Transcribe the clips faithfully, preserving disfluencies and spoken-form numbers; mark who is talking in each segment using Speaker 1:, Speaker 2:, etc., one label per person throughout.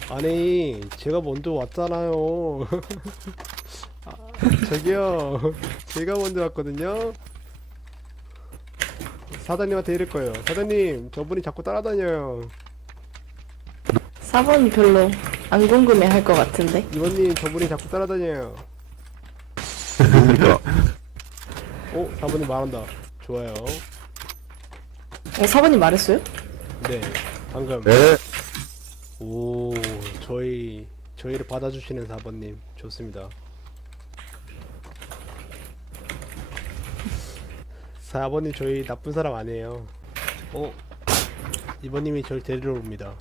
Speaker 1: 아니 제가 먼저 왔잖아요. 아, 저기요 제가 먼저 왔거든요. 사장님한테 이럴 거예요. 사장님 저분이 자꾸 따라다녀요.
Speaker 2: 사 번이 별로 안 궁금해 할 것 같은데.
Speaker 1: 이번님 저분이 자꾸 따라다녀요.
Speaker 3: 뭡니까?
Speaker 1: 오 사 번님 말한다. 좋아요.
Speaker 2: 어, 사 번이 말했어요?
Speaker 1: 네 방금
Speaker 3: 네.
Speaker 1: 오 저희 저희를 받아주시는 사 번님 좋습니다. 사 번님 저희 나쁜 사람 아니에요. 어 이 번님이 저를 데리러 옵니다.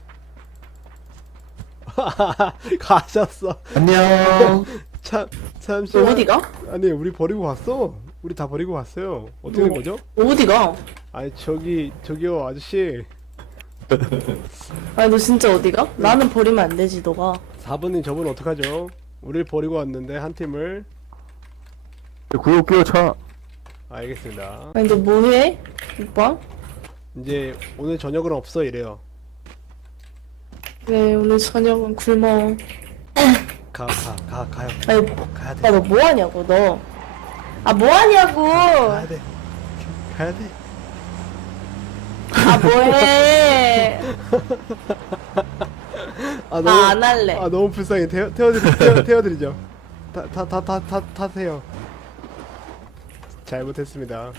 Speaker 1: 가셨어.
Speaker 3: 안녕.
Speaker 1: 참
Speaker 2: 너
Speaker 1: 잠시만.
Speaker 2: 어디가?
Speaker 1: 아니 우리 버리고 갔어. 우리 다 버리고 갔어요. 어떻게 된
Speaker 2: 뭐?
Speaker 1: 거죠?
Speaker 2: 어디가?
Speaker 1: 아니 저기 저기요 아저씨.
Speaker 2: 아니 너 진짜 어디가? 나는 버리면 안 되지 너가.
Speaker 1: 사 번님 저분 어떡하죠? 우리를 버리고 왔는데 한 팀을.
Speaker 3: 구역기어 차.
Speaker 1: 알겠습니다.
Speaker 2: 아니 너 뭐해? 오빠?
Speaker 1: 이제 오늘 저녁은 없어 이래요.
Speaker 2: 네 오늘 저녁은 굶어.
Speaker 1: 가 가 가 가요.
Speaker 2: 아니
Speaker 1: 가야 돼.
Speaker 2: 오빠 너 뭐하냐고 너. 아 뭐하냐고.
Speaker 1: 가야 돼. 가야 돼.
Speaker 2: 아 뭐해.
Speaker 1: 아
Speaker 2: 나 안 할래.
Speaker 1: 아 너무 불쌍해. 태워 태워드리 태워, 태워드리죠. 타 타 타 타 타 타세요. 잘못했습니다.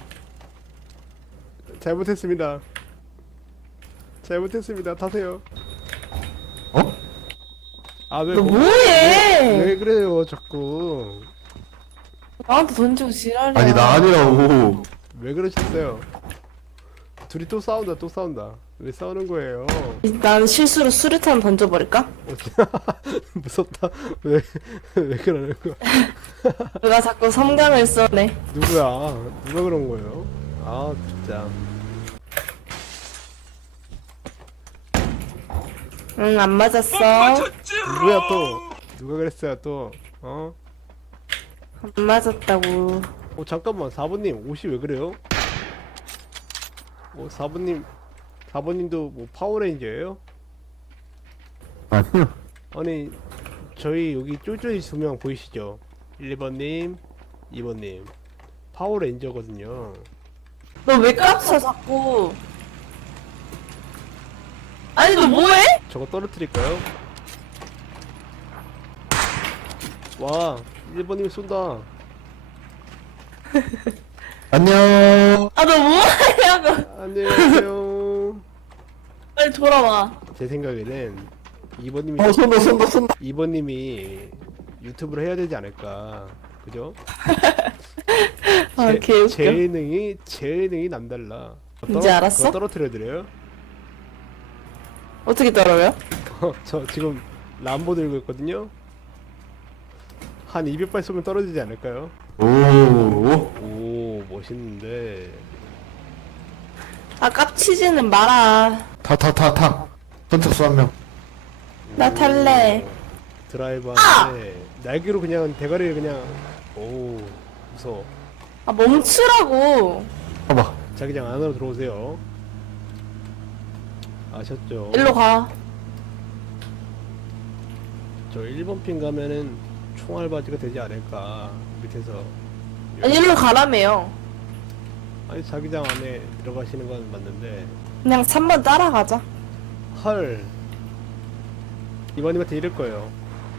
Speaker 1: 잘못했습니다. 잘못했습니다. 타세요.
Speaker 3: 어?
Speaker 1: 아왜
Speaker 2: 너 뭐해?
Speaker 1: 왜 그래요 자꾸.
Speaker 2: 나한테 던지고 지랄이야.
Speaker 3: 아니 나 아니라고.
Speaker 1: 왜 그러셨어요? 둘이 또 싸운다 또 싸운다. 왜 싸우는 거예요?
Speaker 2: 난 실수로 수류탄 던져버릴까?
Speaker 1: 무섭다. 왜 왜 그러는 거야?
Speaker 2: 누가 자꾸 섬광을 써네.
Speaker 1: 누구야? 누가 그런 거예요? 아 진짜.
Speaker 2: 응 안 맞았어.
Speaker 1: 누구야 또? 누가 그랬어요 또? 어?
Speaker 2: 안 맞았다고.
Speaker 1: 어 잠깐만 사 번님 옷이 왜 그래요? 어 사 번님 사 번님도 뭐 파워레인저예요?
Speaker 3: 아니요.
Speaker 1: 아니 저희 여기 쫄쫄이 두 명 보이시죠? 일 번님 이 번님 파워레인저거든요.
Speaker 2: 너 왜 깝쳐 자꾸. 아니 너 뭐해?
Speaker 1: 저거 떨어뜨릴까요? 와 일 번님이 쏜다.
Speaker 3: 안녕.
Speaker 2: 아 너 뭐하냐고.
Speaker 1: 안녕하세요.
Speaker 2: 빨리 돌아와.
Speaker 1: 제 생각에는 이 번님이
Speaker 3: 어 손다 손다 손다.
Speaker 1: 이 번님이 유튜브를 해야 되지 않을까, 그죠?
Speaker 2: 아
Speaker 1: 제,
Speaker 2: 개웃겨.
Speaker 1: 재능이 재능이 남달라.
Speaker 2: 이제 알았어?
Speaker 1: 그거 떨어뜨려드려요?
Speaker 2: 어떻게 떨어요?
Speaker 1: 저 지금 람보 들고 있거든요. 한 이백 발 쏘면 떨어지지 않을까요?
Speaker 3: 오.
Speaker 1: 오 멋있는데.
Speaker 2: 아 깝치지는 마라.
Speaker 3: 타 타 타 타. 선착수 한 명.
Speaker 2: 나 탈래.
Speaker 1: 드라이브 하는데 날개로 그냥 대가리를 그냥. 오 무서워.
Speaker 2: 아 멈추라고.
Speaker 3: 봐봐.
Speaker 1: 자기장 안으로 들어오세요. 아셨죠?
Speaker 2: 일로 가.
Speaker 1: 저 일 번 핀 가면은 총알바지가 되지 않을까 밑에서.
Speaker 2: 아니 일로 가라며요.
Speaker 1: 아니 자기장 안에 들어가시는 건 맞는데.
Speaker 2: 그냥 삼 번 따라가자.
Speaker 1: 헐 이번님한테 이럴 거예요.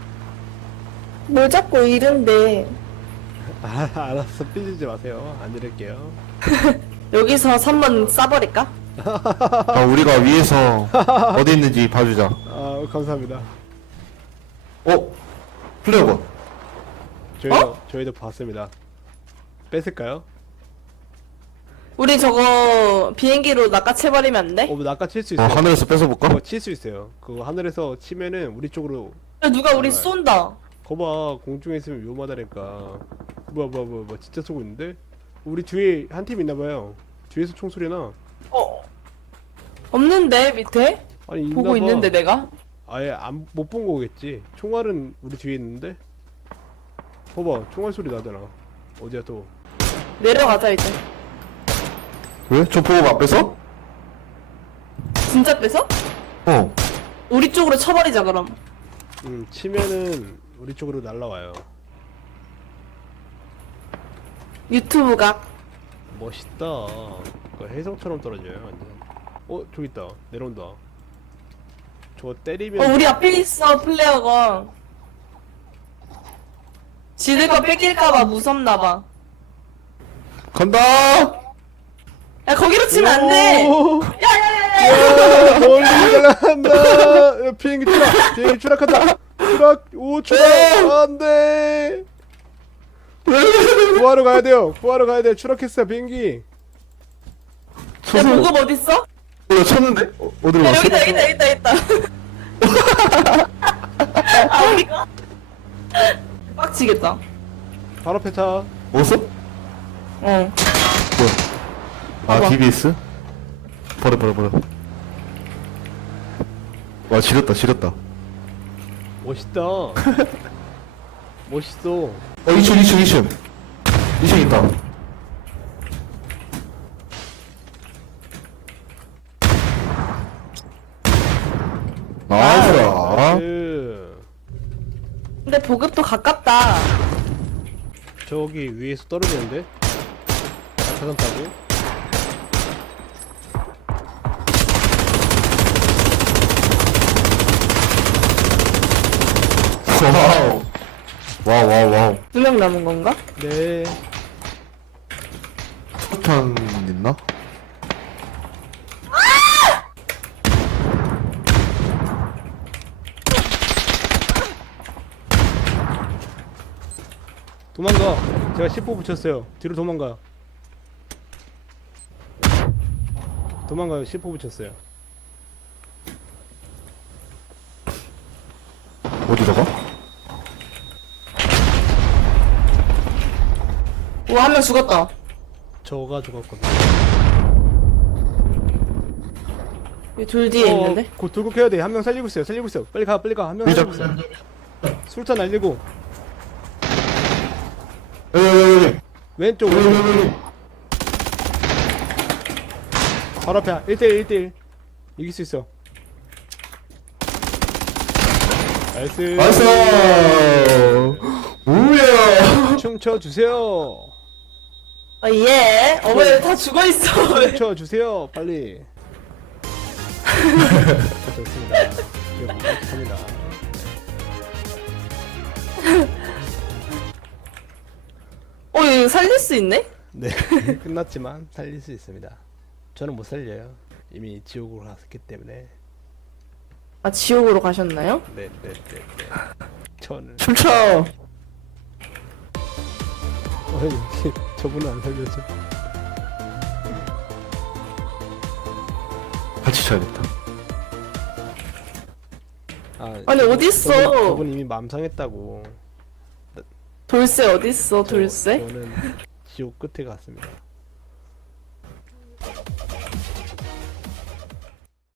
Speaker 2: 뭘 자꾸 이른데.
Speaker 1: 아, 알았어 삐지지 마세요. 안 이럴게요.
Speaker 2: 여기서 삼 번 쏴버릴까?
Speaker 3: 아 우리가 위에서 어디 있는지 봐주자.
Speaker 1: 아 감사합니다.
Speaker 3: 어? 플레어건.
Speaker 1: 저희도 저희도 봤습니다. 뺏을까요?
Speaker 2: 우리 저거 비행기로 낚아채버리면 안 돼?
Speaker 1: 어, 뭐 낚아칠 수
Speaker 3: 어
Speaker 1: 있어요.
Speaker 3: 하늘에서 뺏어볼까?
Speaker 1: 그거 칠 수 있어요. 그거 하늘에서 치면은 우리 쪽으로.
Speaker 2: 야, 누가 우리 쏜다.
Speaker 1: 거봐 공중에 있으면 위험하다니까. 뭐야 뭐야 뭐야 뭐야 진짜 쏘고 있는데? 우리 뒤에 한 팀 있나봐요. 뒤에서 총소리 나.
Speaker 2: 어. 없는데 밑에?
Speaker 1: 아니
Speaker 2: 보고
Speaker 1: 있나봐.
Speaker 2: 있는데 내가?
Speaker 1: 아예 안 못 본 거겠지. 총알은 우리 뒤에 있는데. 봐봐 총알 소리 나잖아. 어디야 또.
Speaker 2: 내려가자 이제.
Speaker 3: 왜? 저 보고 안 뺏어?
Speaker 2: 진짜 뺏어?
Speaker 3: 어.
Speaker 2: 우리 쪽으로 쳐버리자 그럼.
Speaker 1: 음 치면은 우리 쪽으로 날라와요.
Speaker 2: 유튜브 각.
Speaker 1: 멋있다. 그 해성처럼 떨어져요 완전. 어 저기 있다. 내려온다. 저거 때리면
Speaker 2: 어 우리 앞에 있어 플레어가. 지들 거 뺏길까봐 무섭나봐.
Speaker 3: 간다.
Speaker 2: 야 거기로 치면 안 돼.
Speaker 1: 오!
Speaker 2: 야야야야.
Speaker 1: 야, 멀리 날아간다. 야, 비행기 추락, 비행기 추락한다. 추락, 오 추락, 안돼. 구하러 가야 돼요. 구하러 가야 돼. 추락했어 비행기.
Speaker 2: 야 보급 어디 있어?
Speaker 3: 어, 쳤는데? 어, 어디로
Speaker 2: 야
Speaker 3: 갔어?
Speaker 2: 여기다 여기다 여기다 여기다. 아 우리가 빡치겠다.
Speaker 1: 바로 앞에 차.
Speaker 3: 먹었어?
Speaker 2: 어.
Speaker 3: 뭐야? 아,
Speaker 2: 봐봐.
Speaker 3: 디비에스? 버려, 버려, 버려. 와, 지렸다, 지렸다.
Speaker 1: 멋있다. 멋있어.
Speaker 3: 어, 이 층, 이 층, 이 층. 이 층 있다. 나이스라.
Speaker 1: 그
Speaker 2: 근데 보급도 가깝다.
Speaker 1: 저기 위에서 떨어지는데. 사선 타고.
Speaker 3: 와우. 와우, 와우, 와우.
Speaker 2: 두 명 남은 건가?
Speaker 1: 네.
Speaker 3: 폭탄 있나?
Speaker 1: 도망가. 제가 십호 붙였어요. 뒤로 도망가. 도망가요. 십호 붙였어요.
Speaker 3: 어디로 가?
Speaker 2: 오 한 명 죽었다.
Speaker 1: 저가 죽었거든요.
Speaker 2: 여기 돌 뒤에 있는데?
Speaker 1: 어, 곧 돌격해야 돼. 한 명 살리고 있어요. 살리고 있어. 빨리 가. 빨리 가. 한 명 살리고 있어. 술탄 날리고.
Speaker 3: 여기, 여기, 여기.
Speaker 1: 왼쪽
Speaker 3: 여기,
Speaker 1: 왼쪽.
Speaker 3: 여기, 여기.
Speaker 1: 바로 앞에 일 대일 일 대일. 이길 수 있어. 나이스.
Speaker 3: 나이스! 우야!
Speaker 1: 춤춰주세요.
Speaker 2: 아 예. 어 왜 다 죽어 있어? 왜?
Speaker 1: 춤춰주세요. 빨리. 좋습니다. 기억 못합니다.
Speaker 2: 어 이거 살릴 수 있네?
Speaker 1: 네. 끝났지만 살릴 수 있습니다. 저는 못 살려요. 이미 지옥으로 갔기 때문에.
Speaker 2: 아 지옥으로 가셨나요?
Speaker 1: 네, 네, 네, 네. 저는
Speaker 3: 춤춰!
Speaker 1: 어, 여기 저분은 안 살려줘.
Speaker 3: 같이 쳐야겠다.
Speaker 1: 아,
Speaker 2: 아니,
Speaker 1: 저분-
Speaker 2: 어딨어?
Speaker 1: 저분, 저분 이미 맘 상했다고.
Speaker 2: 돌쇠 어디 있어? 돌쇠?
Speaker 1: 저는 지옥 끝에 갔습니다.